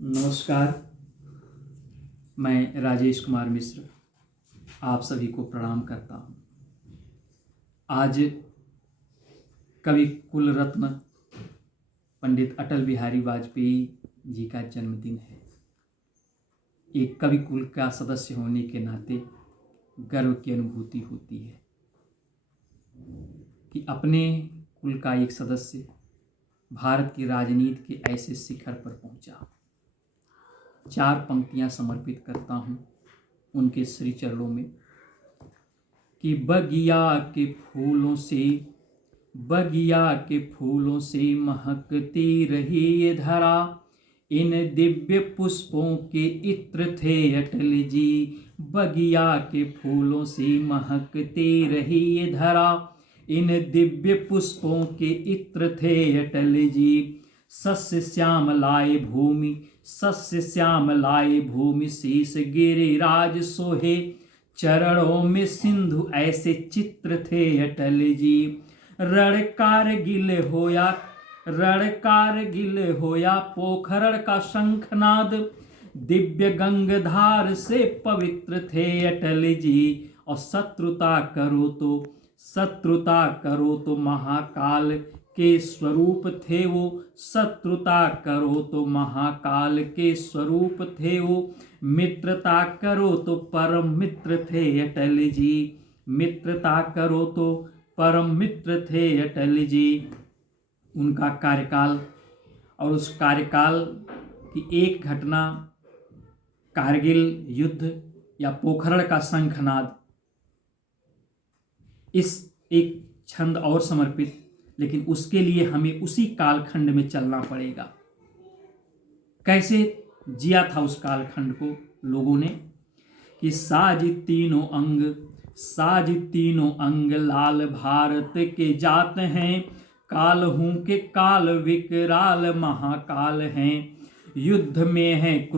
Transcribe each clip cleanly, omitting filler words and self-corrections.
नमस्कार। मैं राजेश कुमार मिश्र आप सभी को प्रणाम करता हूँ। आज कवि कुल रत्न पंडित अटल बिहारी वाजपेयी जी का जन्मदिन है। एक कवि कुल का सदस्य होने के नाते गर्व की अनुभूति होती है कि अपने कुल का एक सदस्य भारत की राजनीति के ऐसे शिखर पर पहुंचा। 4 पंक्तियां समर्पित करता हूं उनके श्री चरणों में कि बगिया के फूलों से महकती रही ये धरा, इन दिव्य पुष्पों के इत्र थे अटल जी। बगिया के फूलों से महकती रही ये धरा, इन दिव्य पुष्पों के इत्र थे अटल जी। सस्य श्याम लाए भूमि शीश गिरिराज सोहे, चरणों में सिंधु ऐसे चित्र थे अटल जी। रण कारगिल होया पोखरण का शंखनाद, दिव्य गंगधार से पवित्र थे अटल जी। और शत्रुता करो तो महाकाल के स्वरूप थे वो, शत्रुता करो तो महाकाल के स्वरूप थे वो। मित्रता करो तो परम मित्र थे अटल जी, मित्रता करो तो परम मित्र थे अटल जी। उनका कार्यकाल और उस कार्यकाल की एक घटना कारगिल युद्ध या पोखरण का शंखनाद, इस एक छंद और समर्पित, लेकिन उसके लिए हमें उसी कालखंड में चलना पड़ेगा। कैसे जिया था उस कालखंड को लोगों ने कि साज तीनों अंग लाल भारत के जात हैं, काल हूं के काल विकराल महाकाल हैं। युद्ध में हैं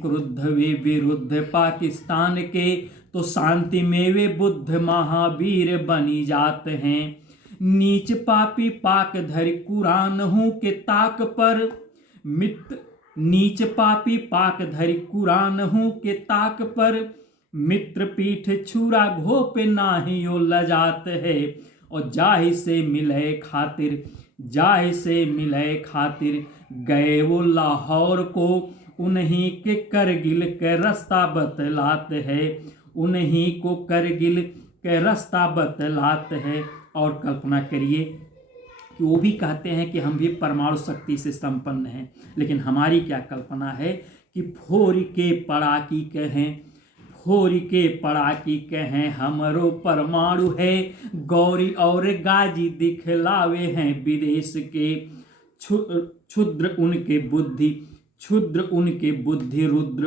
क्रुद्ध वे विरुद्ध पाकिस्तान के, तो शांति में वे बुद्ध महावीर बनी जाते हैं। नीच पापी पाक धरि कुरान हूं के ताक पर, नीच पापी पाक धरि कुरान हूं के ताक पर, मित्र पीठ छुरा घोप नाही ओ लजात है। और जाहि से मिले खातिर गए वो लाहौर को, उन्हीं के करगिल के रास्ता बतलाते हैं, उन्हीं को करगिल के रास्ता बतलाते हैं। और कल्पना करिए कि वो भी कहते हैं कि हम भी परमाणु शक्ति से संपन्न हैं, लेकिन हमारी क्या कल्पना है कि फोरी के पड़ाकी कहें हमरो परमाणु है। गौरी और गाजी दिखलावे हैं विदेश के, क्षुद्र उनके बुद्धि रुद्र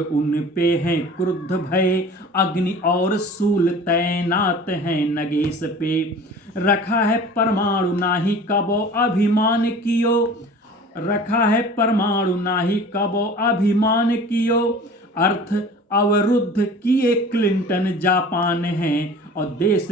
उन पे हैं क्रुद्ध भय। अग्नि और सूल तैनात हैं नगेश पे, रखा है परमाणु नाही कबो अभिमान कियो, रखा है परमाणु नाही कबो अभिमान कियो। अर्थ अवरुद्ध किए क्लिंटन जापान हैं, और देश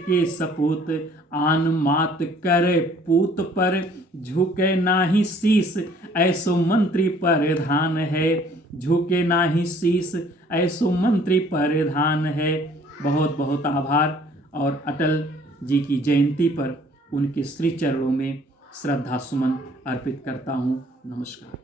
के सपूत आन मात करे पूत पर, झुके नाही शीस ऐसो मंत्री परिधान है, झुके नाही शीस ऐसो मंत्री परिधान है। बहुत बहुत आभार। और अटल जी की जयंती पर उनके श्री चरणों में श्रद्धा सुमन अर्पित करता हूँ। नमस्कार।